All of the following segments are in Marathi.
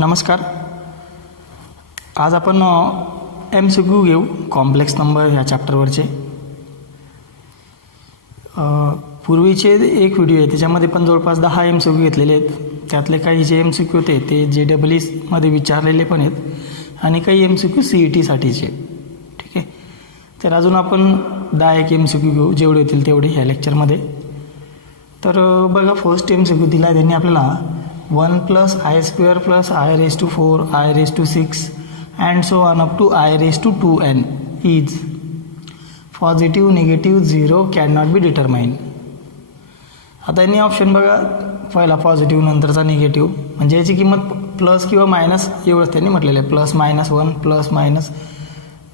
नमस्कार. आज आपण MCQ घेऊ कॉम्प्लेक्स नंबर ह्या चॅप्टरवरचे. पूर्वीचे एक व्हिडिओ आहे त्याच्यामध्ये पण जवळपास 10 MCQ घेतलेले आहेत. त्यातले काही जे MCQ होते ते JEE विचारलेले पण आहेत आणि काही MCQ CETसाठीचे. ठीक आहे, तर अजून आपण 10 MCQ घेऊ, जेवढे होतील तेवढे ह्या लेक्चरमध्ये. तर बघा, फर्स्ट MCQ दिला आहे त्यांनी आपल्याला 1 + i² + i⁴ i⁴ and so on up to i⁴ is positive, negative, 0 can not be determine. आता यांनी ऑप्शन बघा, पहिला पॉझिटिव्ह नंतरचा निगेटिव्ह, म्हणजे याची किंमत प्लस किंवा मायनस एवढंच त्यांनी म्हटलेलं आहे. +-1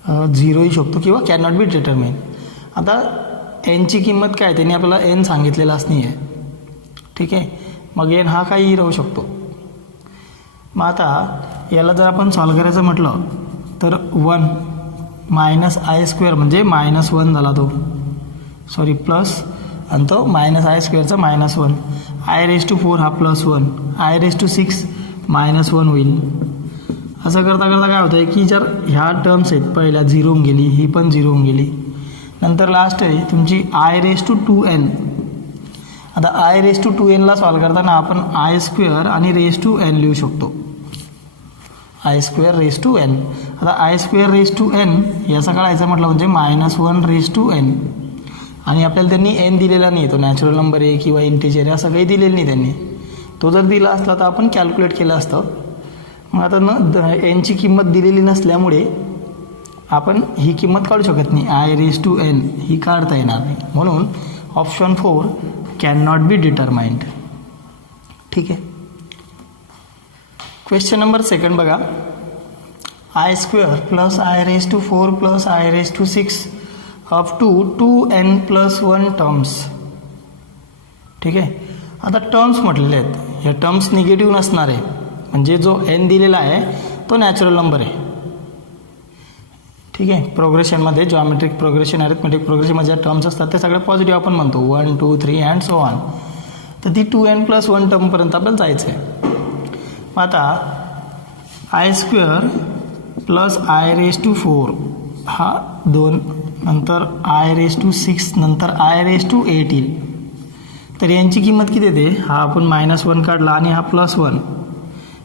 +-0 येऊ शकतो किंवा कॅन नॉट बी डिटरमाइन. आता एनची किंमत काय त्यांनी आपल्याला एन सांगितलेलाच नाही आहे. ठीक आहे, मग एन हा काही राहू शकतो. मग आता याला जर आपण सॉल्व करायचं म्हटलं तर 1 - i² म्हणजे -1 झाला तो, सॉरी प्लस, आणि तो -i² चा -1, i⁴ हा +1, i⁴ -1 होईल. असं करता करता काय होतं आहे की जर ह्या टर्म्स आहेत पहिल्या 0 होऊन गेली, ही पण 0 होऊन गेली. नंतर लास्ट आहे तुमची i⁴n. आता i⁴n ला सॉल्व करताना आपण i² आणि n लिहू शकतो. i²n. आता i²n याचा काढायचं म्हटलं म्हणजे -1n. आणि आपल्याला त्यांनी n दिलेला नाही, तो नॅचरल नंबर आहे किंवा इंटिजर आहे असं काही दिलेलं नाही त्यांनी. तो जर दिला असला तर आपण कॅल्क्युलेट केलं असतं. मग आता एनची किंमत दिलेली नसल्यामुळे आपण ही किंमत काढू शकत नाही. i⁴n ही काढता येणार नाही, म्हणून option 4 can not be determined. ठीक आहे. क्वेश्चन नंबर 2 बघा, i² + i⁴ + i⁴ up to 2n+1 terms. ठीक आहे. आता टर्म्स म्हटलेले आहेत, ह्या टर्म्स निगेटिव्ह नसणार आहे, म्हणजे जो n दिलेला आहे तो नॅचरल नंबर आहे. ठीक आहे. प्रोग्रेशनमध्ये जॉमेट्रिक प्रोग्रेशन, अरिथमेटिक प्रोग्रेशनमध्ये ज्या टर्म्स असतात ते सगळे पॉझिटिव्ह आपण म्हणतो, 1 2 3 अँड सो ऑन. तर ती 2n+1 टर्मपर्यंत आपल्याला जायचं आहे. मग आता i² + i⁴ हा 2, नंतर i⁴ नंतर i⁴ येईल. तर यांची किंमत किती येते? हा आपण -1 काढला आणि हा +1,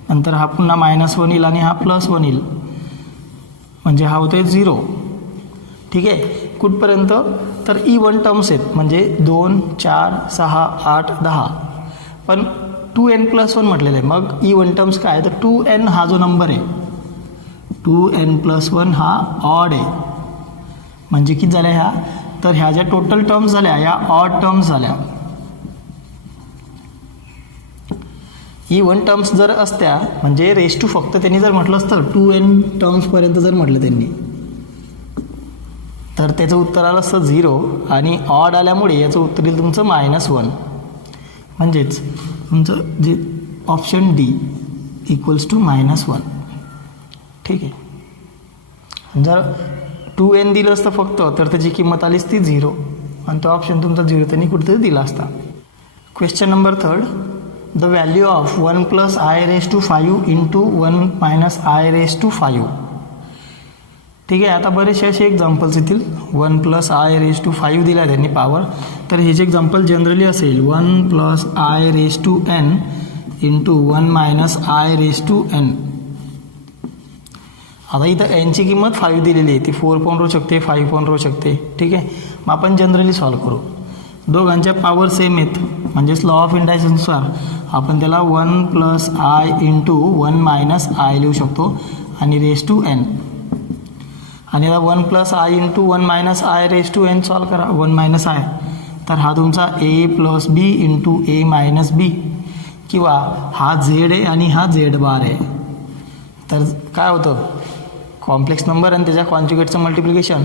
नंतर हा पुन्हा -1 येईल आणि हा +1 येईल, म्हणजे हा होतोय 0. ठीक आहे. कुठपर्यंत? तर इवन टर्म्स आहेत, म्हणजे 2 4 6 8 10. पण 2n+1 म्हटलेलं आहे. मग इवन टर्म्स काय? तर 2n हा जो नंबर आहे, 2n+1 हा ऑड आहे. म्हणजे किती झाल्या ह्या? तर ह्या ज्या टोटल टर्म्स झाल्या या ऑड टर्म्स झाल्या. इवन टर्म्स जर असत्या, म्हणजे रेस टू फक्त त्यांनी जर म्हटलं असतं 2n टर्म्सपर्यंत जर म्हटलं त्यांनी, तर त्याचं उत्तर आलं असतं 0, आणि ऑड आल्यामुळे याचं उत्तर येईल तुमचं -1. म्हणजेच तुमचं जे ऑप्शन D = -1. ठीक आहे. जर 2n दिलं असतं फक्त तर त्याची किंमत आलीच ती 0, आणि तो ऑप्शन तुमचा 0 त्यांनी कुठेतरी दिला असता. Question number 3, the value of 1 + i⁵ × 1 - i⁵. ठीक आहे. आता बरेचसे असे एक्झाम्पल्स येतील. 1 + i⁵ दिला त्यांनी पॉवर, तर हे जे एक्झाम्पल जनरली असेल 1 + i⁴n × 1 - i⁴n. आता इथं एनची किंमत 5 दिलेली आहे, ती 4 पण राहू शकते, 5 पण राहू शकते. ठीक आहे. मग आपण जनरली सॉल्व करू. दोघांच्या पॉवर सेम आहेत, म्हणजेच लॉ ऑफ इंडायसनुसार आपण त्याला 1 + i × 1 - i लिहू शकतो आणि n. आणि आता 1 + i × 1 - i⁴n सॉल्व करा. 1 - i, तर हा तुमचा a + b × a - b, किंवा हा z आहे आणि हा z बार आहे. तर काय होतं? कॉम्प्लेक्स नंबर आणि त्याच्या कॉन्जुगेटचं मल्टिप्लिकेशन,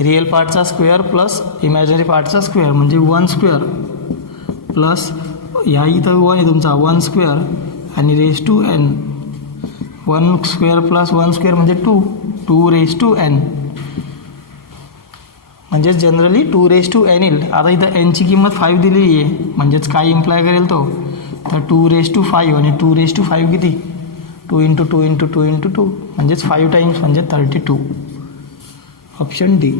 रिअल पार्टचा स्क्वेअर प्लस इमॅजिनरी पार्टचा स्क्वेअर, म्हणजे 1² प्लस ह्या इथं 1 आहे तुमचा 1² आणि n. 1² + 1² म्हणजे 2n, म्हणजेच जनरली 2n येईल. आता इथं nची किंमत 5 दिलेली आहे, म्हणजेच काय इम्प्लाय करेल तो? तर 2⁵ आणि 2⁵ किती? 2 इंटू 2 इंटू 2 इंटू 2 म्हणजेच 5 टाइम्स म्हणजे 32. Option D.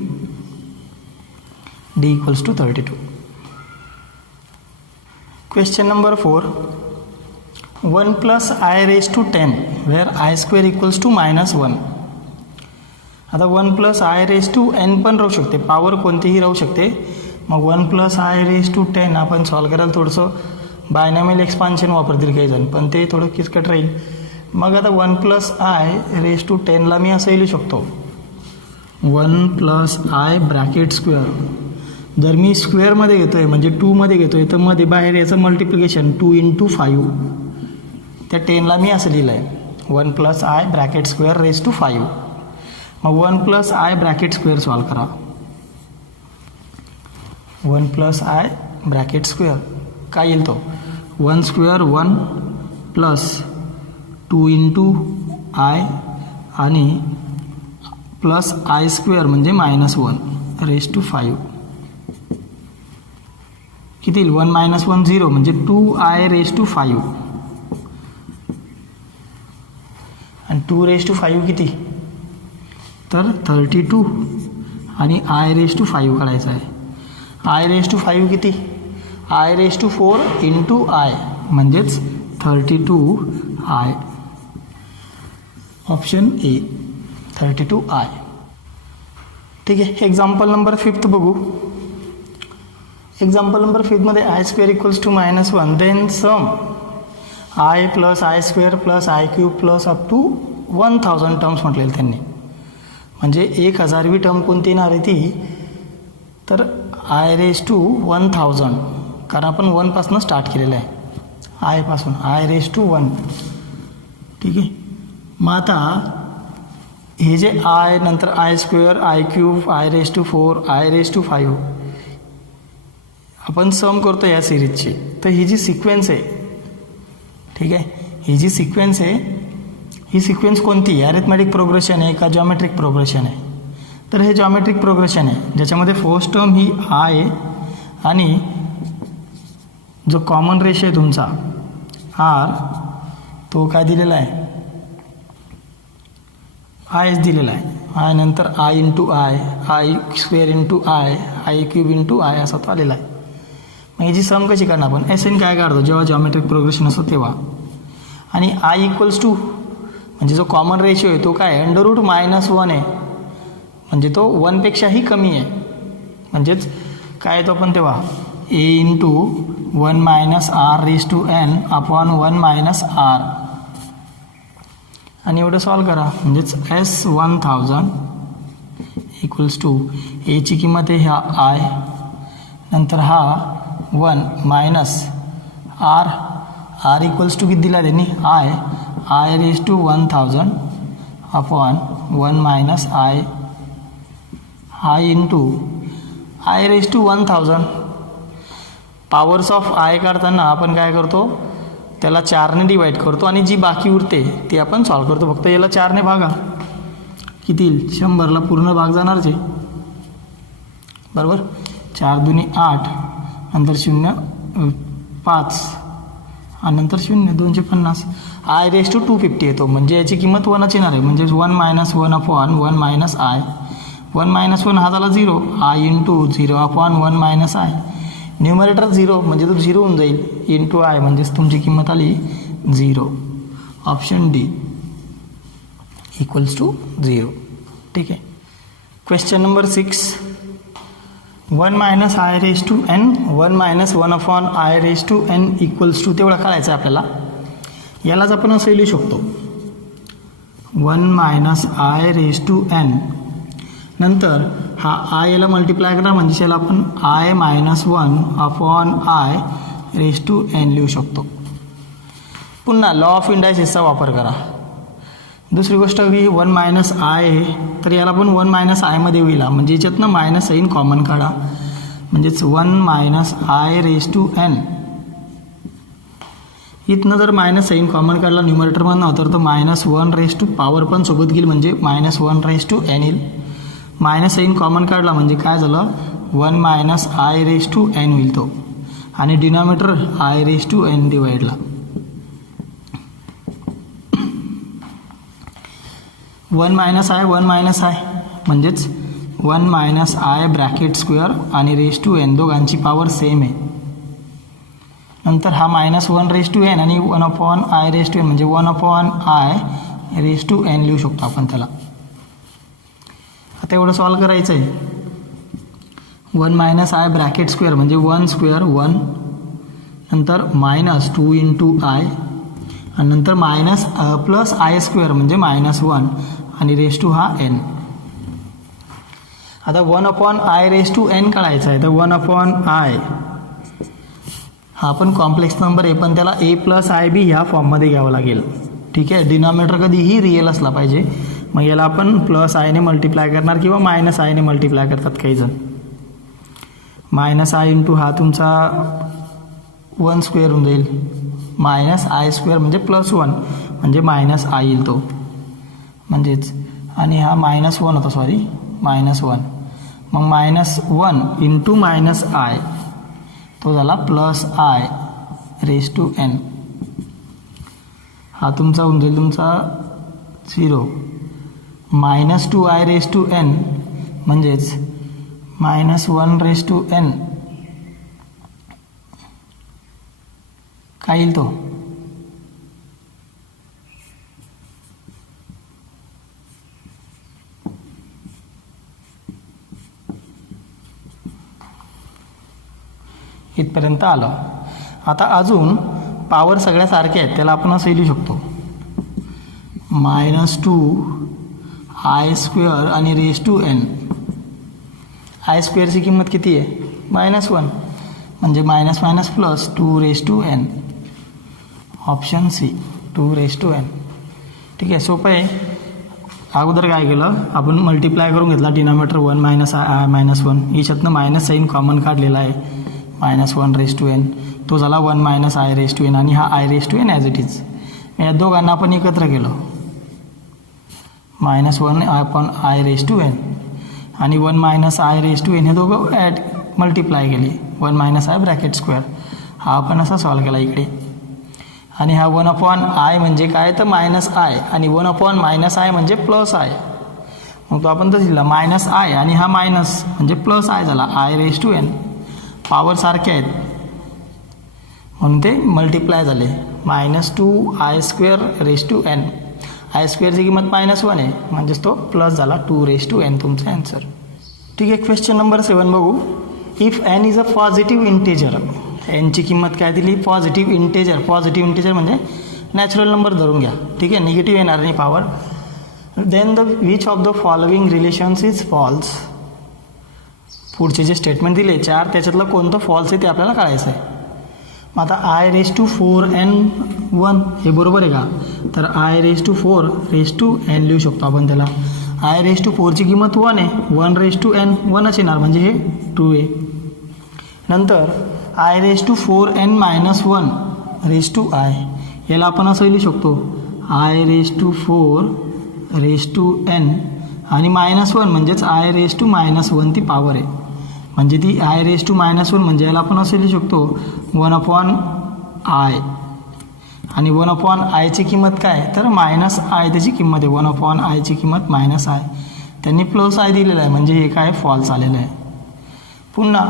D equals to 32. Question number 4. 1 plus I raised to 10 where I square equals to -1. आता 1 plus I raised to n पण राहू शकते, पॉवर कोणतीही राहू शकते. मग 1 plus I raised to 10 आपण सॉल्व करायला थोडंसं बायनॉमियल एक्सपान्शन वापरतील काही जण, पण ते थोडं किचकट राहील. मग आता 1 plus I raised to 10ला मी असं लिहू शकतो 1 plus I ब्रॅकेट स्क्वेअर. जर मी स्क्वेअरमध्ये घेतो आहे म्हणजे 2मध्ये घेतो आहे तर मध्ये बाहेर याचं मल्टिप्लिकेशन 2 इंटू 5. त्या 10ला मी असं लिहिलं आहे 1 plus i bracket square raise to 5. मग 1 plus i bracket square solve करा. 1 प्लस आय ब्रॅकेट स्क्वेअर काय येईल तो 1 स्क्वेअर 1 प्लस 2 इंटू आय आणि प्लस आय स्क्वेअर म्हणजे -1 रेज टू 5. किती 1 - 1 0 म्हणजे 2i रेज टू 5 आणि 2 रेज टू 5 किती तर 32 आणि i रेज टू 5 काढायचं आहे. i रेज टू 5 किती i raise to 4 into i म्हणजेच 32i. Option A 32i. ठीक आहे. एक्झाम्पल नंबर 5 बघू. एक्झाम्पल नंबर 5 मध्ये i square equals to -1 then sum i plus i square plus i cube plus up to 1000 terms म्हटलेलं त्यांनी. म्हणजे 1000वी टर्म कोणती येणार आहे ती तर आय रेज टू 1000 कारण आपण 1 पासून स्टार्ट केलेलं आहे आय पासून आय रेज टू 1. ठीक आहे. मग आता हे जे आय नंतर i square i cube i raise to 4 i raise to 5 आपण सम करतो या सिरीजची. तर ही जी सिक्वेन्स आहे ठीक आहे ही जी सिक्वेन्स आहे ही सिक्वेन्स कोणती ॲरिथमॅटिक प्रोग्रेशन आहे का जॉमेट्रिक प्रोग्रेशन आहे तर हे जॉमेट्रिक प्रोग्रेशन आहे ज्याच्यामध्ये फर्स्ट टर्म ही आय आहे आणि जो कॉमन रेशो आहे तुमचा आर तो काय दिलेला आहे आयच दिलेला आहे. आय नंतर I into I square into I cube into I असा तो आलेला आहे. मग याची सम कशी करणार आपण एस एन काय काढतो जेव्हा जॉमेट्रिक प्रोग्रेशन असतो तेव्हा. आणि आय इक्वल्स टू म्हणजे जो कॉमन रेशिओ आहे तो काय अंडररूट -1 आहे म्हणजे तो 1पेक्षाही कमी आहे. म्हणजेच काय येतो आपण तेव्हा A into 1 - R raise to N upon 1 - R आणि एवढं सॉल्व करा. म्हणजेच S1000 इक्वल्स टू एची किंमत आहे ह्या आय नंतर हा 1 मायनस आर इक्वल्स टू किती दिला त्यांनी i raise to 1000 upon 1 - i into i raise to 1000. Powers of i काढताना आपण काय करतो त्याला 4ने डिवाईड करतो आणि जी बाकी उरते ती आपण सॉल्व करतो. फक्त याला 4ने भागा किती 100ला पूर्ण भाग जाणारच आहे बरोबर. 4 दुनी 8 नंतर 0 5 आणि नंतर 0 250. आय रेज टू 250 येतो म्हणजे याची किंमत 1च येणार आहे. म्हणजे 1 - 1 अपॉन 1 - आय 1 - 1 हा झाला 0 I into 0 upon 1 - I. Numerator 0 म्हणजे तो 0 होऊन जाईल इंटू आय म्हणजेच तुमची किंमत आली 0. Option D equals to 0. ठीक आहे. Question number 6 1 - i raise to n 1 - 1 upon i raise to n equals to तेवढा काढायचं आहे आपल्याला. यालाच आपण असं लिहू शकतो 1 - आय रेज टू एन नंतर हा आय याला मल्टिप्लाय करा म्हणजे याला आपण i -1 upon i raise to n लिहू शकतो. पुन्हा लॉ ऑफ इंडायसिसचा वापर करा. दुसरी गोष्ट ही 1 - आय आहे तर याला पण 1 - आयमध्ये होईल म्हणजे याच्यातनं मायनस साईन कॉमन काढा म्हणजेच 1 - आय रेज टू एन. इथनं जर मायनस साईन कॉमन काढला न्यूमरेटरमधनं तर तो -1 रेज टू पॉवर पण सोबत घेईल म्हणजे -1 रेज टू एन येईल. मायनस साईन कॉमन काढला म्हणजे काय झालं 1 - आय रेज टू एन होईल तो आणि denominator I raise to N डिवाइडला. वन मायनस आय म्हणजेच 1 मायनस आय ब्रॅकेट स्क्वेअर आणि रेस टू एन दोघांची पॉवर सेम आहे. नंतर हा -1 रेस टू एन आणि 1/i रेस टू एन म्हणजे 1/i रेस टू एन लिहू शकतो आपण त्याला. आता एवढं सॉल्व करायचं आहे. 1 मायनस आय ब्रॅकेट स्क्वेअर म्हणजे 1 स्क्वेअर 1, नंतर -2 इंटू आय आणि नंतर प्लस आय स्क्वेअर म्हणजे -1 आणि रेस टू हा एन. आता 1/i रेस टू एन काढायचा आहे. तर 1/i हा पण कॉम्प्लेक्स नंबर आहे, पण त्याला a प्लस आय बी ह्या फॉर्ममध्ये घ्यावं लागेल. ठीक आहे, डिनॉमिनेटर कधीही रिअल असला पाहिजे. मग याला आपण प्लस आयने मल्टिप्लाय करणार किंवा -आयने मल्टिप्लाय करतात काही जण. -i इंटू हा तुमचा 1 स्क्वेअर होऊन जाईल, -i स्क्वेअर म्हणजे +1 म्हणजे -i येईल तो म्हणजेच. आणि हा -1 होता, सॉरी -1. मग -1 इंटू -i तो झाला +i रेस टू एन. हा तुमचा होऊन जाईल तुमचा 0. -2i रेस टू एन म्हणजेच -1 रेस टू एन काय येईल तो इथपर्यंत आलं. आता अजून पॉवर सगळ्या सारख्या आहेत, त्याला आपण असं लिहू शकतो -2i स्क्वेअर आणि रेस टू एन. आय स्क्वेअरची किंमत किती आहे -1 म्हणजे -2 raise to n. Option C 2 raise to n. ठीक आहे, सोपं आहे. अगोदर काय केलं आपण मल्टिप्लाय करून घेतला डिनॉमिनेटर 1 मायनस आय -1 याच्यातनं मायनस साईन कॉमन काढलेला आहे -1 रेस टू एन. तो झाला 1 minus I raise to N आणि हा I raise to N as it is. या दोघांना आपण एकत्र केलं -1/i रेस टू एन आणि 1 minus I raise to n हे दोघं मल्टिप्लाय केले 1 मायनस आय ब्रॅकेट स्क्वेअर. हा आपण असा सॉल्व केला इकडे. आणि हा 1/i म्हणजे काय तर -i आणि 1/-i म्हणजे +i. मग तो आपण तसं लिहिला -i आणि हा मायनस म्हणजे +i झाला i raise to n. Power सारखे आहेत म्हणून ते मल्टिप्लाय झाले. -2i square raise to n. I स्क्वेअरची किंमत -1 आहे म्हणजेच तो प्लस झाला 2 रेस टू एन तुमचा आन्सर. ठीक आहे, क्वेश्चन नंबर 7 बघू. If n is a positive integer, एनची किंमत काय दिली पॉझिटिव्ह इंटेजर. पॉझिटिव्ह इंटेजर म्हणजे नॅचरल नंबर धरून घ्या. ठीक आहे, निगेटिव्ह येणार नाही power. Then which of the following relations is false. पुढचे जे स्टेटमेंट दिले 4 त्याच्यातलं कोणतं फॉल्स आहे ते आपल्याला कळायचं आहे. मग आता आय रेस टू 4n1 हे बरोबर आहे का, तर i raise to 4 raise to n लिहू शकतो आपण त्याला. आय रेस टू 4ची किंमत 1 आहे, 1 रेस टू एन 1च येणार म्हणजे हे 2 आहे. नंतर i raise to 4n-1 raise to i याला आपण असं लिहू शकतो i raise to 4 raise to N आणि -1 म्हणजेच आय रेस टू -1 ती पॉवर आहे म्हणजे ती आय रेस टू -1 म्हणजे याला आपण असं लिहू शकतो 1/i आणि 1/iची किंमत काय तर -i त्याची किंमत आहे. 1/iची किंमत -i त्यांनी +i दिलेलं आहे म्हणजे हे काय फॉल्स आलेलं आहे. पुन्हा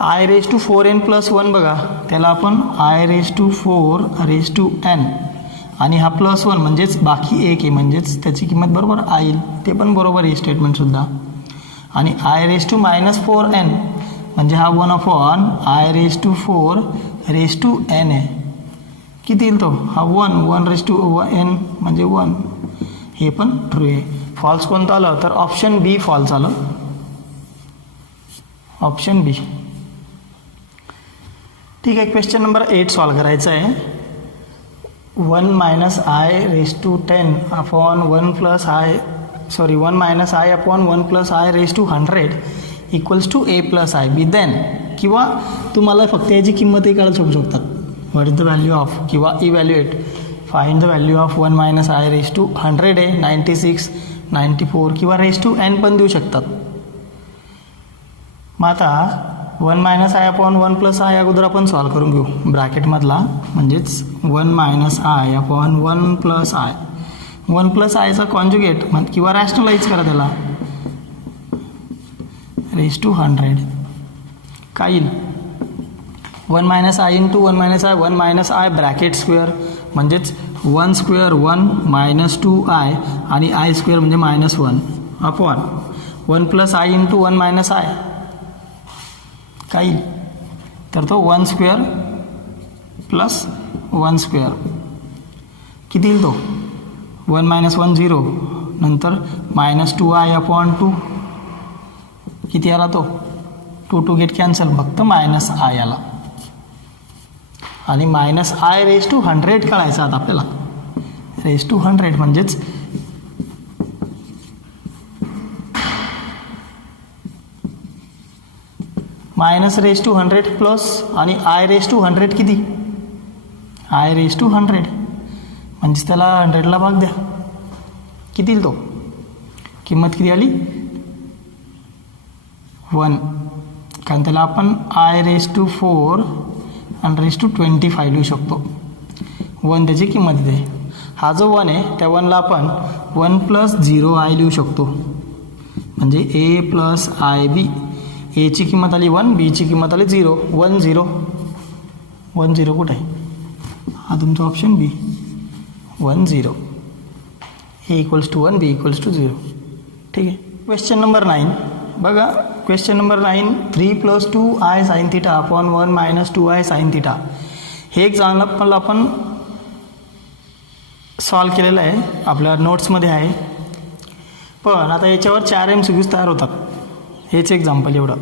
आय रेस टू 4n+1 बघा त्याला आपण i raise to 4 raise to N आणि हा +1 म्हणजेच बाकी 1 आहे म्हणजेच त्याची किंमत बरोबर येईल. ते पण बरोबर आहे स्टेटमेंटसुद्धा. आणि आय रेस टू -4n म्हणजे हा 1/i raise to 4 raise to n आहे. किती येईल तो हा 1 रेस टू एन म्हणजे 1. हे पण ट्रू आहे. फॉल्स कोणतं आलं तर ऑप्शन बी फॉल्स आलं. Option B. ठीक आहे, क्वेश्चन नंबर 8 सॉल्व करायचं आहे. 1 minus I raise to 10 upon 1 plus i 1 minus i upon 1 plus i raise to 100 equals to a plus i b. Then किंवा तुम्हाला फक्त याची किंमतही काढू शकतात. What is the value of किंवा evaluate find the value of 1 minus I raise to 100 आहे 96 94 किंवा रेस टू एन पण देऊ शकतात. मग आता 1 minus i upon 1 plus I अगोदर आपण सॉल्व करून घेऊ ब्रॅकेटमधला म्हणजेच 1 minus i upon 1 plus I one plus आयचा कॉन्जुगेट किंवा रॅशनलाइज करा त्याला, रेज टू 100 काय येईल, 1 minus I into 1 minus I, 1 minus I bracket square म्हणजेच 1 स्क्वेअर 1 मायनस 2i आणि आय स्क्वेअर म्हणजे -1 upon 1 plus I into 1 minus I काय येईल, तर तो 1 स्क्वेअर प्लस 1 स्क्वेअर किती येईल तो 1 मायनस 1 0 नंतर -2i अपॉन 2 किती आला तो 2 टू गेट कॅन्सल, फक्त -i आला आणि -i रेज टू 100 कळायचा आता आपल्याला, रेज टू 100 म्हणजेच मायनस रेज टू 100 प्लस आणि आय रेज टू 100 किती, आय रेज टू 100 म्हणजेच त्याला 100ला भाग द्या किती येईल तो, किंमत किती आली 1, कारण त्याला आपण आय रेज टू 4 आणि रेज टू 25 लिहू शकतो, 1 त्याची किंमत इथे, हा जो 1 आहे त्या 1ला आपण 1 प्लस 0i लिहू शकतो म्हणजे a प्लस आय बी, एची किंमत आली 1, बीची किंमत आली 0, 1 0 1 0 कुठे आहे, हा तुमचा option B 1 0, A equals to 1 B equals to 0. ठीक आहे. क्वेश्चन नंबर 9 बघा, question number 9 3 plus 2i sine theta upon 1 minus 2i sine theta, हे एक्झाम्पल आपण सॉल्व केलेलं आहे, आपल्या नोट्समध्ये आहे, पण आता याच्यावर 4 MCQs तयार होतात, हेच एक्झाम्पल एवढं.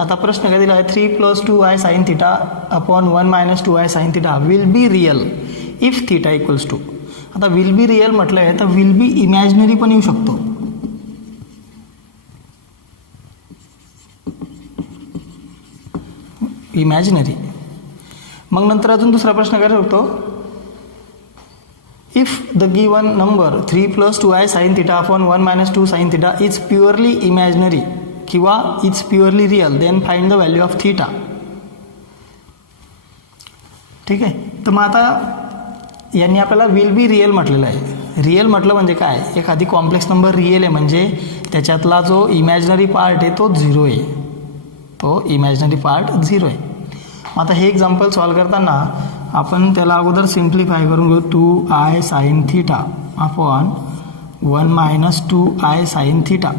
आता प्रश्न काय दिला आहे, 3 plus 2i sine theta upon 1 minus 2i sine theta will be real if theta equals to. आता विल बी रियल म्हटलं आहे तर विल बी इमॅजिनरी पण येऊ शकतो, इमॅजिनरी. मग नंतर अजून दुसरा प्रश्न काय होतो, if the given number 3 plus 2i sine theta upon 1 minus 2 sine theta is purely imaginary किंवा it's purely real then find the value of theta. ठीक आहे. तर मग आता यांनी आपल्याला विल बी रियल म्हटलेलं आहे. रियल म्हटलं म्हणजे काय, एखादी कॉम्प्लेक्स नंबर रियल आहे म्हणजे त्याच्यातला जो इमॅजिनरी पार्ट आहे तो 0 आहे, तो इमॅजिनरी पार्ट 0 आहे. मग आता हे एक्झाम्पल सॉल्व करताना आपण त्याला अगोदर सिम्प्लिफाय करून घेऊ, 2i sine theta upon 1 minus 2i sine theta.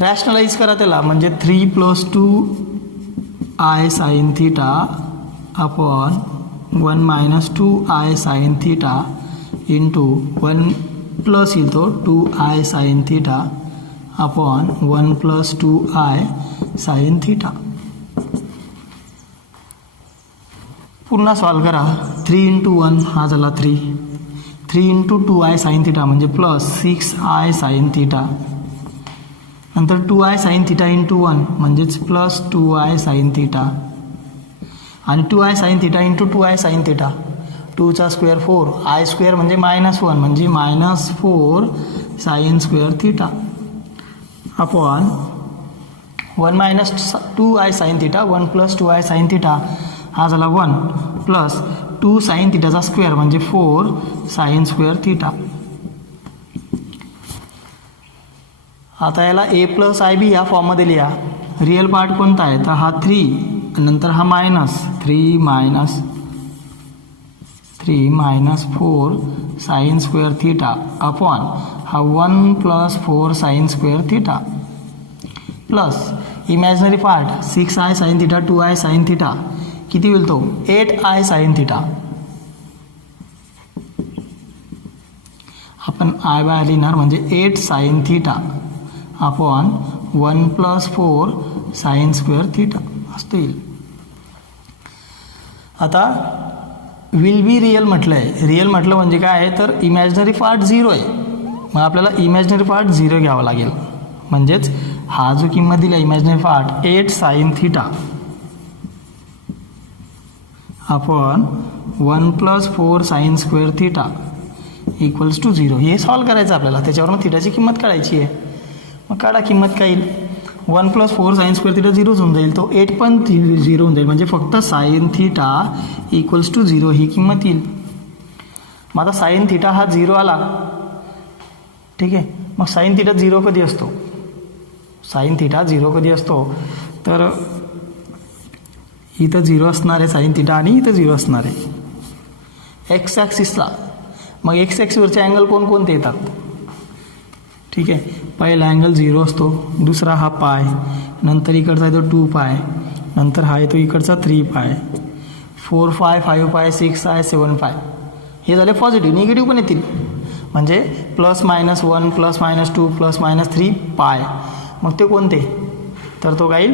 Rationalize करा त्याला म्हणजे 3 plus 2i sine theta upon 1 minus 2i sine theta into 1 plus येईल तो 2i sine theta upon 1 plus 2i sine theta. पुन्हा सॉल्व करा, 3 इंटू 1 हा झाला 3 इंटू 2i साइन थिटा म्हणजे प्लस 6i साइन थिटा, नंतर 2i साइन थिटा इंटू 1 म्हणजेच प्लस 2i साइन थिटा आणि 2i sine theta into 2i sine theta, 2चा स्क्वेअर 4, आय स्क्वेअर म्हणजे -1 म्हणजे -4 sine square theta upon 1 minus 2i sine theta 1 plus 2i sine theta हा झाला 1 प्लस 2 साइन थिटाचा स्क्वेअर म्हणजे 4 साइन स्क्वेअर थिटा. आता याला ए प्लस आय बी या फॉर्ममध्ये लिहा. रिअल पार्ट कोणता आहे तर हा 3 नंतर हा -3 minus 4 sine square theta upon हा 1 plus 4 sine square theta plus imaginary part 6i sine theta 2i sine theta किती होईल तो 8i साइन थिटा. आपण आय बाय लिहिणार म्हणजे 8 sine theta upon 1 plus 4 sine square theta असं येईल. आता विल बी रियल म्हटलं आहे, रियल म्हटलं म्हणजे काय आहे तर इमॅजिनरी पार्ट 0 आहे, मग आपल्याला इमॅजिनरी पार्ट 0 घ्यावा लागेल म्हणजेच हा जो किंमत दिला imaginary part 8 sine theta upon 1 plus 4 sine square theta equals to 0. हे सॉल्व करायचं आपल्याला, त्याच्यावरून थिटाची किंमत काढायची आहे. मग काढा, किंमत काय येईल 1 प्लस 4 साइन स्क्वेअर थिटा 0 होऊन जाईल, तो 8 पण 0 होऊन जाईल म्हणजे फक्त साइन थिटा इक्वल्स टू 0 ही किंमत येईल. मग आता साईन थिटा हा 0 आला, ठीक आहे. मग साईन थिटा 0 कधी असतो, साईन थिटा 0 कधी असतो, तर इथं 0 असणार आहे साईन थिटा आणि इथं 0 असणार आहे एक्स ॲक्सिसला. मग एक्स ॲक्सिसवरचे अँगल कोणकोणते येतात, ठीक आहे. पहिला अँगल 0 असतो, दुसरा हा पाय, नंतर इकडचा येतो 2 पाय, नंतर हा येतो इकडचा 3 पाय, 4 पाय, 5 पाय, 6 पाय, 7 पाय. हे झाले पॉझिटिव्ह. निगेटिव्ह पण येतील, म्हणजे +-1 +-2 +-3 पाय. मग ते कोणते, तर तो काही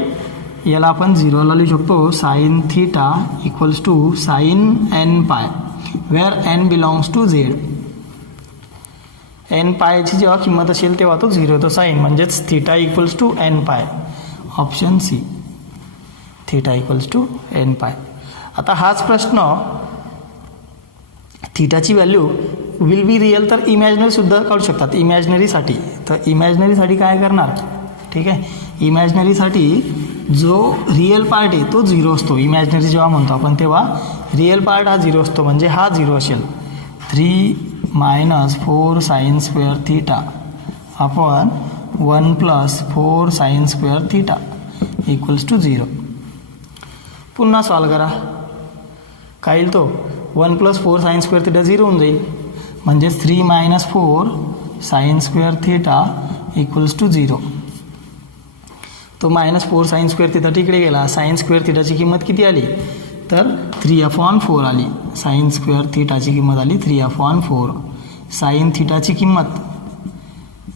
याला आपण 0ला लिहू शकतो. Sine theta equals to sine n pi, where n belongs to Z. n पायची जेव्हा किंमत असेल तेव्हा तो 0 तो साईन, म्हणजेच theta equals to n pi. Option C, theta equals to n pi. आता हाच प्रश्न थिटाची व्हॅल्यू विल बी रिअल तर इमॅजिनरीसुद्धा काढू शकतात. इमॅजिनरीसाठी तर इमॅजिनरीसाठी काय करणार, ठीक आहे. इमॅजिनरीसाठी जो रिअल पार्ट आहे तो 0 असतो. इमॅजिनरी जेव्हा म्हणतो आपण तेव्हा रिअल पार्ट हा 0 असतो, म्हणजे हा 0 असेल. 3 - 4 sine square theta upon 1 + 4 sine square theta equals to 0. पुन्हा सॉल्व करा. काय येईल तो 1 + 4 साईन स्क्वेअर थिटा 0 होऊन जाईल, म्हणजेच 3 - 4 sine square theta equals to 0. तो -4 साईन स्क्वेअर थिटा तिकडे गेला. साईन स्क्वेअर थिटाची किंमत किती आली, तर 3/4 आली. साईन स्क्वेअर थिटाची किंमत आली 3/4. साईन थिटाची किंमत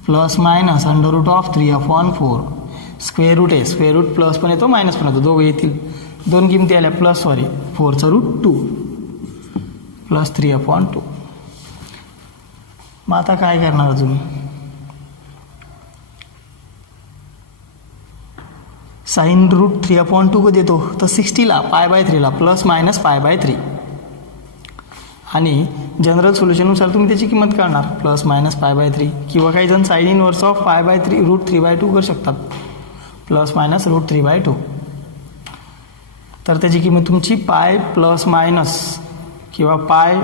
±√3/4. स्क्वेअर रूट आहे, स्क्वेअर रूट प्लस पण येतो मायनस पण येतो, दोघं येतील. दोन किमती आल्या +4√2 +3/2. मग आता काय करणार अजून, साईन √3/2 कधी येतो, तर 60ला π/3ला ±π/3. आणि जनरल सोल्युशननुसार तुम्ही त्याची किंमत काढणार ±π/3, किंवा काही जण साईन इनवर्स ऑफ π/3 √3/2 करू शकतात, ±√3/2. तर त्याची किंमत तुमची पाय ± किंवा पाय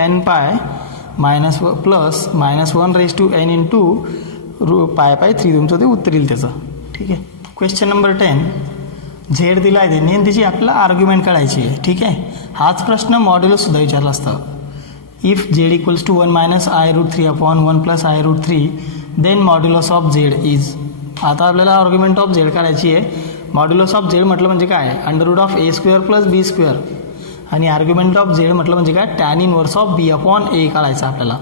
n पाय -1/n × π/3 तुमचं ते उत्तर येईल त्याचं, ठीक आहे. क्वेश्चन नंबर 10, झेड दिला आहे त्यांनी आणि त्याची आपल्याला आर्ग्युमेंट काढायची आहे, ठीक आहे. हाच प्रश्न मॉड्युलससुद्धा विचारला असतं. If Z equals to 1 - i√3/1 + i√3 then modulus of Z is. आता आपल्याला आर्ग्युमेंट ऑफ झेड काढायची आहे. मॉड्युलस ऑफ झेड म्हटलं म्हणजे काय, √a² + b². आणि आर्ग्युमेंट ऑफ झेड म्हटलं म्हणजे काय, टॅन इनवर्स ऑफ b/a काढायचा आपल्याला.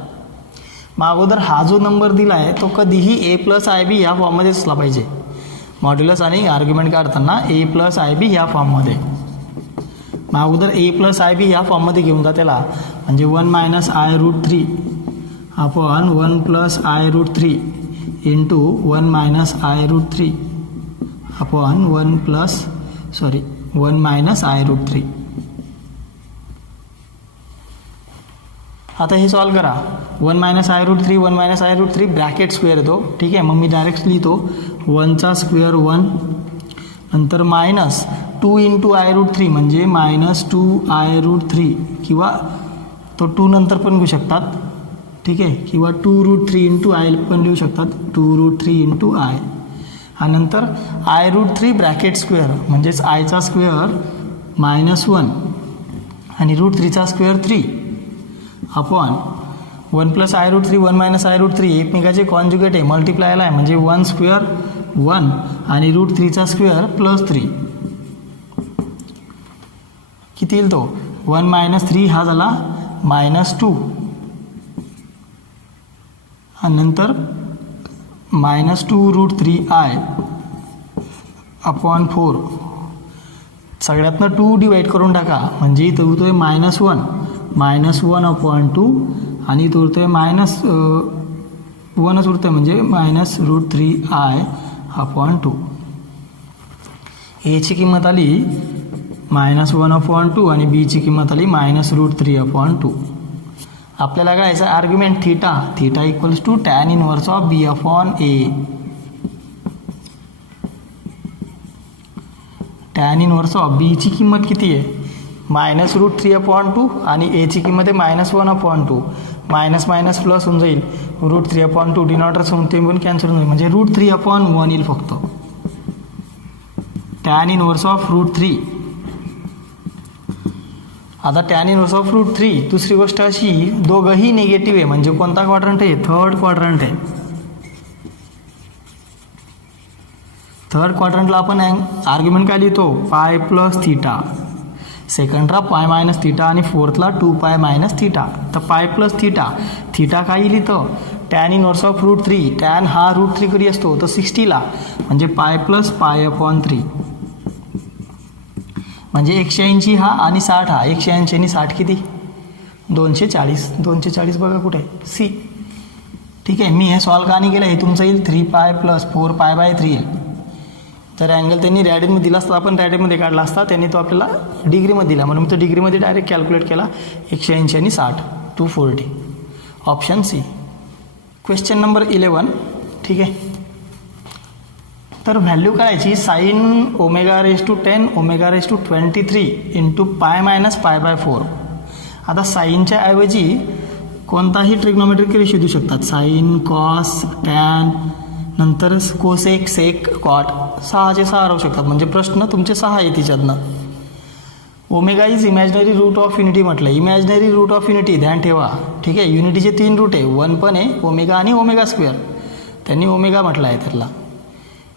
मग अगोदर हा जो नंबर दिला आहे तो कधीही a + ib ह्या फॉर्ममध्ये असला पाहिजे. मॉड्युलस आणि आर्ग्युमेंट काढताना a + ib ह्या फॉर्ममध्ये. मग अगोदर a + ib ह्या फॉर्ममध्ये घेऊन जा त्याला, म्हणजे 1 - i√3 upon 1 + i√3 into 1 - i√3 upon 1 - i√3. आता हे सॉल्व करा. 1 - i√3 1 - i√3 ब्रॅकेट स्क्वेअर येतो, ठीक आहे. मग मी डायरेक्ट लिहितो 1चा स्क्वेअर 1, नंतर -2 × i√3 म्हणजे -2i√3, किंवा तो 2 नंतर पण घेऊ शकतात, ठीक आहे. किंवा 2√3 × i पण लिहू शकतात, 2√3 × i. आणि नंतर i√3 ब्रॅकेट स्क्वेअर म्हणजेच आयचा स्क्वेअर -1 आणि √3चा स्क्वेअर 3 अपॉन 1 + i√3 1 - i√3 एकमेकाचे कॉन्जुगेट आहे, मल्टिप्लायला आहे, म्हणजे 1² 1 आणि √3चा स्क्वेअर +3. किती येईल तो 1 - 3 हा झाला -2 आणि नंतर -2√3i अपॉन 4. सगळ्यातनं 2 डिवाईड करून टाका, म्हणजे इथं होतोय -1 -1/2 आणि इथं उरतोय -1च उरतोय, म्हणजे -√3i अपॉन 2. एची किंमत आली -1/2 आणि बीची किंमत आली -√3/2. आपल्याला काढायचं argument theta equals to tan inverse of b/a. Tan inverse of बीची किंमत किती आहे, -√3/2 आणि एची किंमत आहे -1/2. मायनस मायनस प्लस होऊन जाईल, √3/2 डिनॉटर समोर ते पण कॅन्सल होऊन जाईल, म्हणजे √3/1 येईल फक्त. Tan inverse of √3. आता टॅन इनव्हर्स ऑफ √3. दुसरी गोष्ट अशी, दोघंही निगेटिव्ह आहे, म्हणजे कोणता क्वाड्रंट आहे? थर्ड क्वाड्रंट आहे. थर्ड क्वाड्रंटला आपण आर्ग्युमेंट काय लिहितो? पाय plus theta. सेकंडला pi minus theta आणि फोर्थला 2π मायनस थीटा. तर पाय प्लस थीटा, थीटा काय लिहितं? Tan inverse of √3. टॅन हा √3 कधी असतो? तर 60ला, म्हणजे पाय प्लस π/3. म्हणजे 180 हा आणि 60 हा. 180 आणि 60 किती? 240. 240 बघा कुठे? सी. ठीक आहे. मी हे सॉल्व का नाही केलं? हे तुमचं येईल 3π + 4π/3 येईल. तर अँगल त्यांनी रॅडियनमध्ये दिला असता, आपण रॅडियनमध्ये काढला असता, त्यांनी तो आपल्याला डिग्रीमध्ये दिला, म्हणून मी तो डिग्रीमध्ये डायरेक्ट कॅल्क्युलेट केला. 180 आणि 60, 240. Option C. Question number 11. ठीक आहे. तर व्हॅल्यू काढायची sin ω⁻10 ω⁻23 × π - π/4. आता साईनच्या ऐवजी कोणताही ट्रिग्नोमेट्रिक रेशियो देऊ शकतात. साईन, कॉस, टॅन, नंतर कोसेक, सेक, कॉट. 6चे 6 राहू शकतात, म्हणजे प्रश्न तुमचे 6 आहे तिच्यातनं. Omega is imaginary root of unity म्हटलं. इमॅजिनरी रूट ऑफ युनिटी ध्यान ठेवा. ठीक आहे. युनिटीचे 3 रूट आहे, 1 पण आहे, ओमेगा आणि ω². त्यांनी ओमेगा म्हटलं आहे त्याला.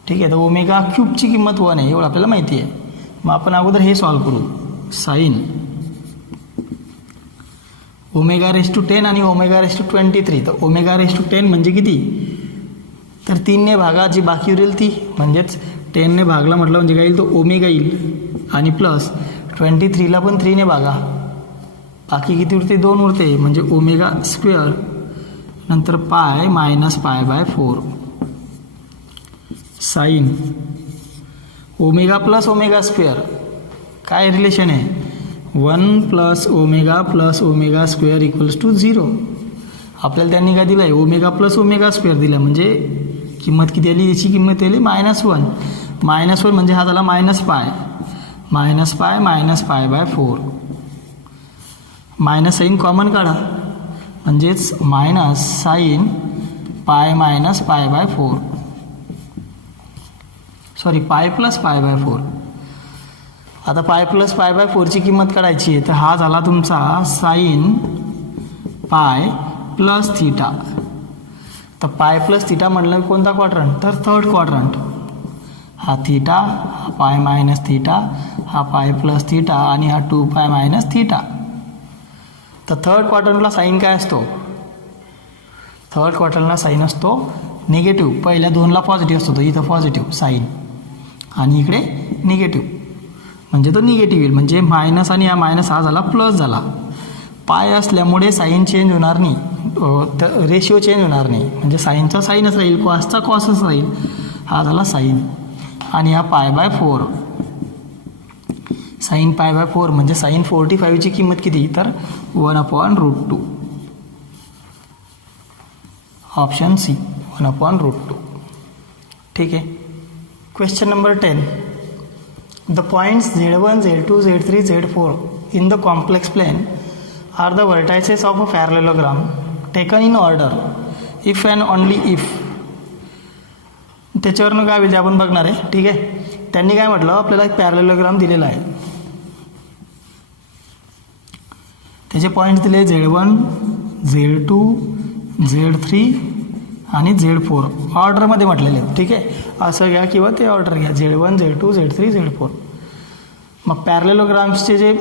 ठीक आहे. तर ओमेगा क्यूबची किंमत 1 आहे, एवढं आपल्याला माहिती आहे. मग आपण अगोदर हे सॉल्व करू. साईन ω⁻10 आणि ω⁻23. तर ω⁻10 म्हणजे किती? तर 3ने भागा, जी बाकी उरेल ती, म्हणजेच 10ने भागला म्हटलं म्हणजे काय येईल? तो ओमेगा येईल, आणि प्लस 23ला पण 3ने भागा, बाकी किती उरते? 2 उरते, म्हणजे ω². नंतर pi minus π/4. Sine omega plus ω². काय रिलेशन आहे? 1 + ओमेगा + ω² = 0. आपल्याला त्यांनी काय दिलं आहे? ओमेगा प्लस ω² दिलं, म्हणजे किंमत किती आली? याची किंमत आली -1. -1 म्हणजे हा झाला -π. -π मायनस π/4. मायनस साईन कॉमन काढा, म्हणजेच -sin π - π/4. सॉरी, π + π/4. आता π + π/4ची किंमत काढायची आहे. तर हा झाला तुमचा sin π + थीटा. तर π + थीटा म्हटलं कोणता क्वाड्रंट? तर थर्ड क्वाड्रंट. हा थीटा, हा π - थीटा, हा π + थीटा आणि हा 2π - थीटा. तर थर्ड क्वाड्रंटला साईन काय असतो? थर्ड क्वाड्रंटला साईन असतो निगेटिव्ह. पहिल्या 2ला पॉझिटिव्ह असतो, तो इथं पॉझिटिव्ह साईन, आणि इकडे निगेटिव्ह, म्हणजे तो निगेटिव्ह येईल. म्हणजे मायनस आणि हा मायनस हा झाला प्लस झाला. पाय असल्यामुळे साईन चेंज होणार नाही, रेशिओ चेंज होणार नाही, म्हणजे साईनचा साईनच राहील, कॉसचा कॉसच राहील. हा झाला साईन, आणि हा π/4. साईन π/4 म्हणजे साईन 45ची किंमत किती? तर 1/√2. Option C, 1/√2. ठीक आहे. Question number 10. The points Z1, Z2, Z3, Z4 in the complex plane are the vertices of a parallelogram taken in order if and only if. त्याच्यावरनं काय होईल आपण बघणार आहे. ठीक आहे. त्यांनी काय म्हटलं? आपल्याला एक पॅरलेलोग्राम दिलेला आहे, त्याचे पॉईंट्स दिले Z1, Z2, Z3 आणि Z4 ऑर्डरमध्ये म्हटलेले आहेत. ठीक आहे. असं घ्या किंवा ते ऑर्डर घ्या, Z1, Z2, Z3, Z4. मग पॅरलेलोग्राम्सचे जे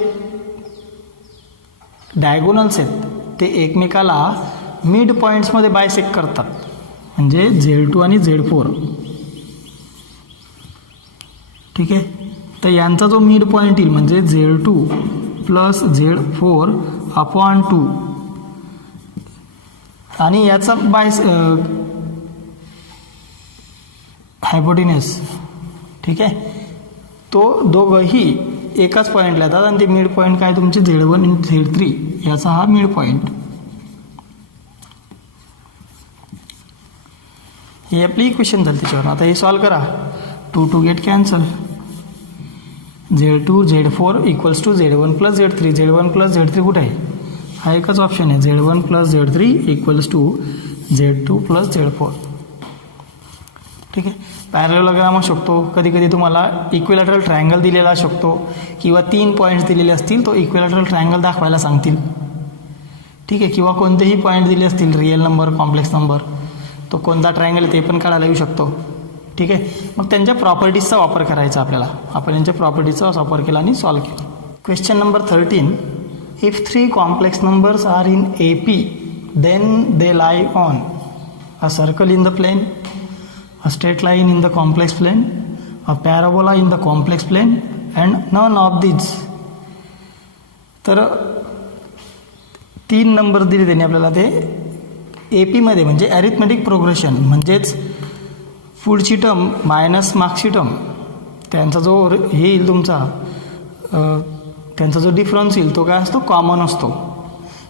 डायगोनल्स आहेत ते एकमेकाला मिड पॉईंट्समध्ये बायसेक्ट करतात, म्हणजे Z2 आणि Z4. ठीक आहे. तर यांचा जो मिड पॉईंट येईल म्हणजे Z2 + Z4/2, आणि याचा हायपोटेन्यूस. ठीक आहे. तो दोघंही एकाच पॉईंटला येतात, आणि ते मिड पॉईंट काय तुमचे Z1 आणि Z3, याचा हा मिड पॉईंट. ही आपली इक्वेशन झाली त्याच्यावर. आता हे सॉल्व करा. 2 get cancel. Z2 Z4 equals to Z1 plus Z3. Z1 plus Z3 कुठे आहे? हा एकच ऑप्शन आहे. Z1 plus Z3 equals to Z2 plus Z4. ठीक आहे. पॅरलोग्राम असू शकतो, कधी कधी तुम्हाला इक्विलॅटरल ट्रायंगल दिलेला असू शकतो किंवा 3 पॉईंट्स दिलेले असतील, तो इक्विलॅटरल ट्रायंगल दाखवायला सांगतील. ठीक आहे. किंवा कोणतेही पॉईंट दिले असतील, रिअल नंबर, कॉम्प्लेक्स नंबर, तो कोणता ट्रायंगल ते पण काढायला येऊ शकतो. ठीक आहे. मग त्यांच्या प्रॉपर्टीजचा वापर करायचा आपल्याला. आपण यांच्या प्रॉपर्टीचा वापर केला आणि सॉल्व्ह केला. Question number 13. If 3 complex numbers are in AP, then they lie on a circle in the plane, a straight line in the complex plane, a parabola in the complex plane, and none of these. तर 3 नंबर दिले त्यांनी आपल्याला, ते AP म्हणजे ॲरिथमेटिक प्रोग्रेशन, म्हणजेच पुढची टर्म मायनस मागची टर्म, त्यांचा जो हे येईल तुमचा त्यांचा जो डिफरन्स येईल तो काय असतो? कॉमन असतो.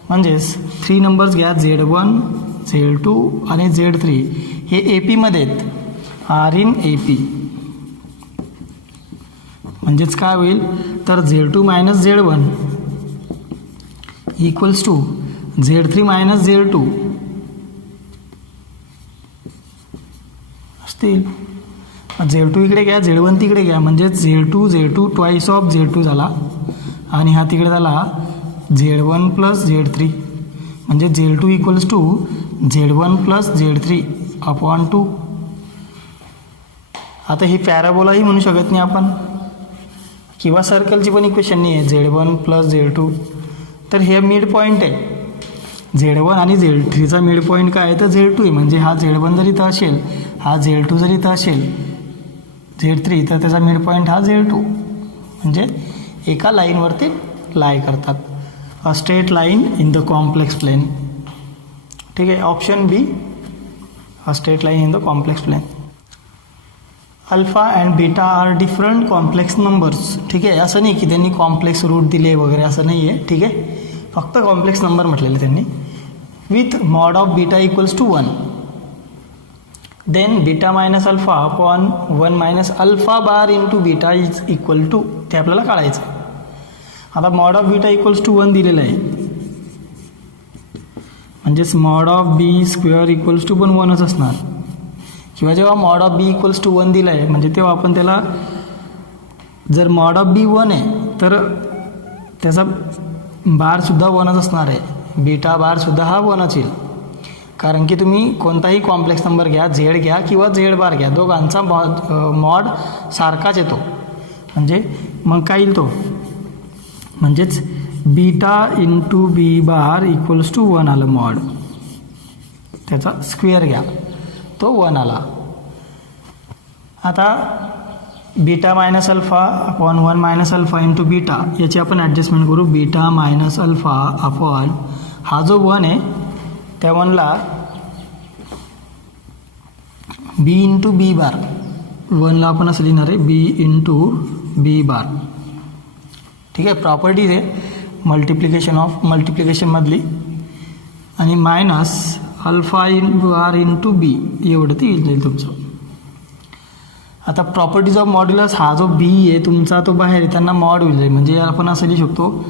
म्हणजेच 3 नंबर्स घ्या, Z1 Z2 आणि Z3 हे AP आहेत, आर इन AP. म्हणजेच काय होईल? तर Z2 minus Z1 equals to Z3 minus Z2 असतील. Z2 इकडे घ्या, Z1 तिकडे घ्या, म्हणजे Z2 ट्वाईस ऑफ Z2 झाला आणि हा तिकडे झाला Z1 प्लस Z3, म्हणजे Z2 equals to Z1 plus Z3 upon 2. आता ही पॅराबोलाही म्हणू शकत नाही आपण, किंवा सर्कलची पण इक्वेशन नाही आहे, Z1 प्लस Z2. तर हे मिड पॉईंट आहे. Z1 आणि Z3चा मिड पॉईंट काय आहे? तर Z2 आहे. म्हणजे हा Z1 जरी इथं असेल, हा Z2 जरी इथं असेल, Z3, तर त्याचा मिड पॉईंट हा Z2. म्हणजे एका लाईनवरती लाय करतात. A straight line in the complex plane. ठीक आहे. Option B, a straight line in the complex plane. Alpha and beta are different complex numbers. ठीक आहे. असं नाही की त्यांनी कॉम्प्लेक्स रूट दिले वगैरे, असं नाही आहे. ठीक आहे. फक्त कॉम्प्लेक्स नंबर म्हटलेले त्यांनी. With mod of beta equals to 1, then beta minus alpha upon 1 minus alpha bar into beta is equal to, ते आपल्याला काढायचं आहे. आता mod of beta equals to 1 दिलेलं आहे, म्हणजेच mod of B square equals to पण 1च असणार. किंवा जेव्हा mod of B equals to 1 दिलं आहे, म्हणजे तेव्हा आपण त्याला, जर मॉड ऑफ बी 1 आहे तर त्याचा बारसुद्धा 1च असणार आहे. बीटा बारसुद्धा हा 1च येईल. कारण की तुम्ही कोणताही कॉम्प्लेक्स नंबर घ्या, Z घ्या किंवा Z बार घ्या, दोघांचा मॉड सारखाच येतो. म्हणजे मग काय येईल तो? म्हणजेच beta into B bar equals to 1 आलं मॉड. त्याचा स्क्वेअर घ्या, तो 1 आला. आता beta minus alpha upon 1 minus alpha into beta, याची आपण ॲडजस्टमेंट करू. बीटा मायनस अल्फा अपॉन हा जो 1 आहे त्या 1ला बी इंटू बी बार, 1ला आपण असं लिहिणार आहे बी इंटू बी बार. ठीक आहे. प्रॉपर्टीज आहे मल्टिप्लिकेशनमधली. आणि minus alpha into r into b, एवढं ते येईल तुमचं. आता प्रॉपर्टीज ऑफ मॉड्युलस, हा जो बी आहे तुमचा तो बाहेर आहे, त्यांना मॉड होईल. म्हणजे आपण असं लिहू शकतो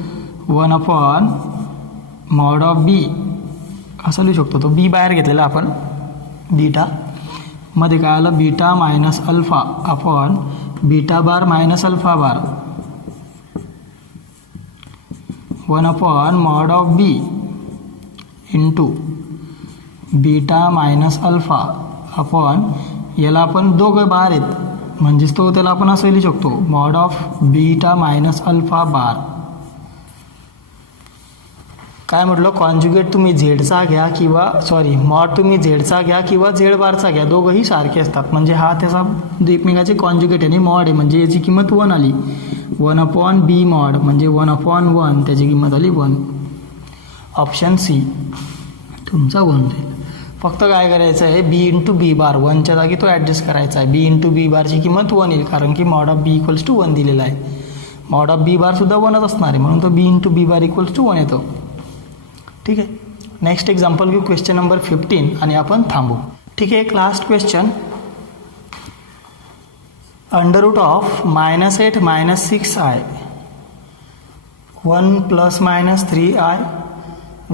1 अपॉन मॉड ऑफ बी, असं लिहू शकतो. तो बी बाहेर घेतलेला आपण, बीटा मध्ये काय आलं? Beta minus alpha upon beta bar minus alpha bar 1 upon mod of B into beta minus alpha upon, याला आपण दोघं बार आहेत म्हणजेच तो त्याला आपण असं लिहू शकतो mod of beta minus alpha बार. काय म्हटलं? कॉन्जुगेट तुम्ही झेडचा घ्या किंवा मॉड तुम्ही झेडचा घ्या किंवा झेड बारचा घ्या, दोघंही सारखे असतात. म्हणजे हा त्याचा एकमेकाचे कॉन्जुगेट आणि मॉड आहे, म्हणजे याची किंमत 1 आली. 1 अपॉन बी मॉड म्हणजे 1 अपॉन 1, त्याची किंमत आली 1. ऑप्शन सी तुमचा 1 राहील. फक्त काय करायचं आहे? बी इंटू बी बार, 1च्या जागी तो ॲडजस्ट करायचा आहे. बी इंटू बी बारची किंमत 1 येईल, कारण की mod of B equals to 1 दिलेला आहे. मॉड ऑफ बी बारसुद्धा 1च असणार आहे, म्हणून तो b into B bar equals to 1 येतो. ठीक आहे. नेक्स्ट एक्झाम्पल घेऊ, क्वेश्चन नंबर 15, आणि आपण थांबू. ठीक आहे. एक last question. Under root of -8 -6 i 1 ± 3i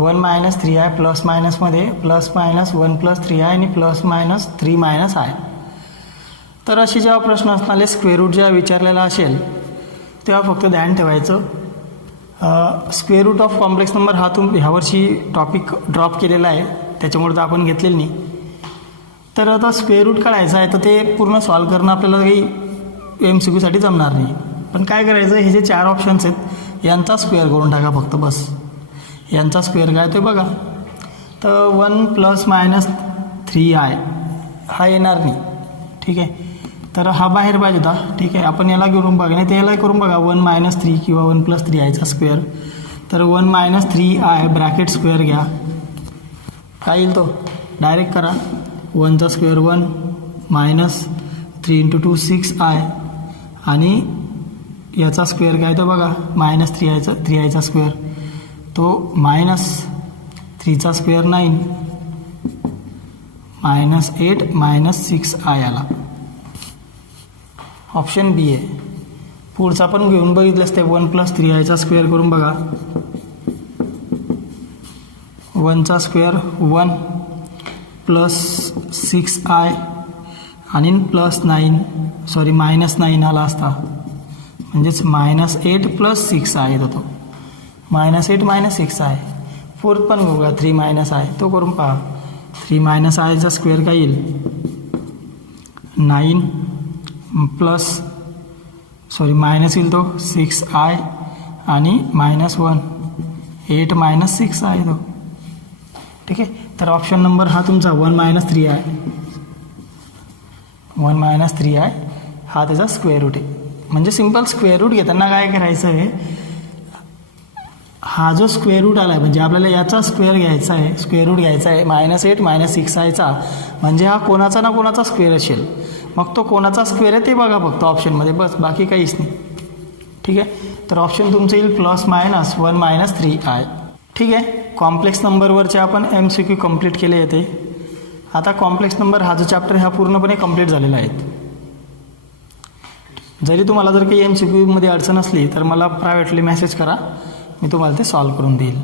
1 - 3i plus मायनसमध्ये प्लस मायनस 1 + 3i आणि प्लस मायनस 3 - i. तर अशी जेव्हा प्रश्न असणारे स्क्वेअर रूट जेव्हा विचारलेला असेल तेव्हा फक्त ध्यान ठेवायचं square root of complex number हा ह्यावर्षी टॉपिक ड्रॉप केलेला आहे, त्याच्यामुळे तर आपण घेतलेलं नाही. तर आता स्क्वेअर रूट काढायचं आहे तर ते पूर्ण सॉल्व करणं आपल्याला काही MCQसाठी जमणार नाही. पण काय करायचं, हे जे 4 ऑप्शन्स आहेत यांचा स्क्वेअर करून टाका फक्त बस. यांचा स्क्वेअर काय तो बघा. तर 1 ± 3i हा येणार नाही. ठीक आहे, तर हा बाहेर पाहिजे होता. ठीक आहे, आपण याला करून बघा, नाही तर याला करून बघा 1 - 3 किंवा 1 + 3iचा स्क्वेअर. तर 1 - 3i ब्रॅकेट स्क्वेअर घ्या, काय येईल तो डायरेक्ट करा. 1चा स्क्वेअर 1 -3 × 2 6i आणि याचा स्क्वेअर काय तो बघा -3iचा स्क्वेअर तो -3चा स्क्वेअर 9 -8 -6i आला. ऑप्शन बी आहे. पुढचा पण घेऊन बघितलंच ते 1 + 3iचा स्क्वेअर करून बघा. 1चा स्क्वेअर 1 + 6i आणि -9 आला असता, म्हणजेच -8 + 6i होतो. -8 - 6i. फोर्थ पण बघा 3 - i तो करून पहा. 3 - iचा स्क्वेअर काय येईल 9 मायनस येईल तो 6i आणि -1 8 - 6i तो. ठीक आहे, तर ऑप्शन नंबर हा तुमचा 1 - 3i 1 - 3i हा त्याचा स्क्वेअर रूट आहे. म्हणजे सिंपल स्क्वेअर रूट घेताना काय करायचं आहे, हा जो स्क्वेअर रूट आला आहे म्हणजे आपल्याला याचा स्क्वेअर घ्यायचा आहे, स्क्वेअर रूट घ्यायचा आहे -8 - 6iचा, म्हणजे हा कोणाचा ना कोणाचा स्क्वेअर असेल. मग तो कोणाचा स्क्वेअर आहे ते बघा फक्त ऑप्शनमध्ये, बस बाकी काहीच नाही. ठीक आहे, तर ऑप्शन तुमचं येईल ±1 - 3i. ठीक आहे, कॉम्प्लेक्स नंबरवरचे आपण MCQ कंप्लीट केले येते. आता कॉम्प्लेक्स नंबर हा जो चॅप्टर हा पूर्णपणे कंप्लीट झालेला आहे. जरी तुम्हाला जर काही MCQमध्ये अडचण असली तर मला प्रायव्हेटली मेसेज करा, मी तुम्हाला ते सॉल्व करून देईल.